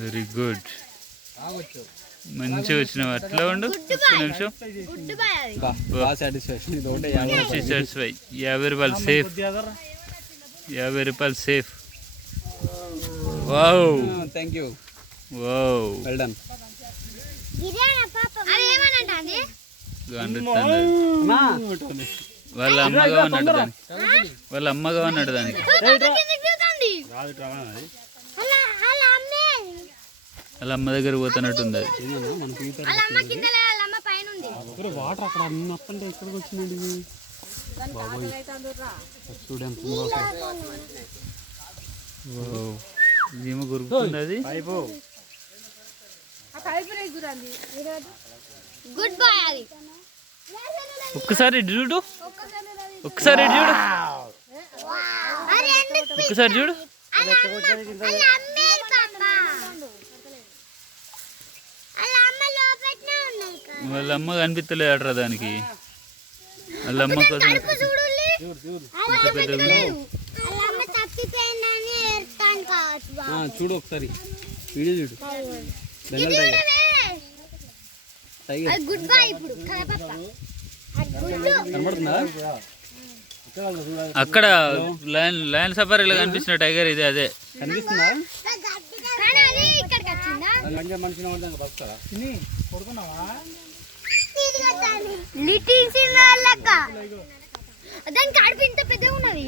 Very good, మంచిగా వచ్చినావు. అట్లా ఉండు నిమిషం. సాటిస్ఫై. 50 రూపాయలు సేఫ్. 50 రూపాయలు safe. Wow, thank you. Wow, well done. వాళ్ళ అమ్మగా ఉన్నాడు దానికి. వాళ్ళ అమ్మగా ఉన్నాడు దానికి. వాళ్ళ అమ్మ దగ్గర పోతున్నట్టుంది అది. వాటర్ అక్కడ అన్నప్పంటే ఎక్కడికి వచ్చిందండి ఇది? ఏమో గురుకుతుంది అది. ఒక్కసారి చూడు, ఒక్కసారి చూడు, ఒక్కసారి చూడు. వాళ్ళ అమ్మ కనిపిస్తలేదు అట్రా దానికి. వాళ్ళ అమ్మ చూడు ఒకసారి వీడియో చూడు. కనబడుతుందా? అక్కడ లయన్ సఫారీలో కనిపిస్తున్న టైగర్ ఇది. అదే కనిపిస్తుందా? దానికి అడుపు ఇంత పెద్దగా ఉన్నది.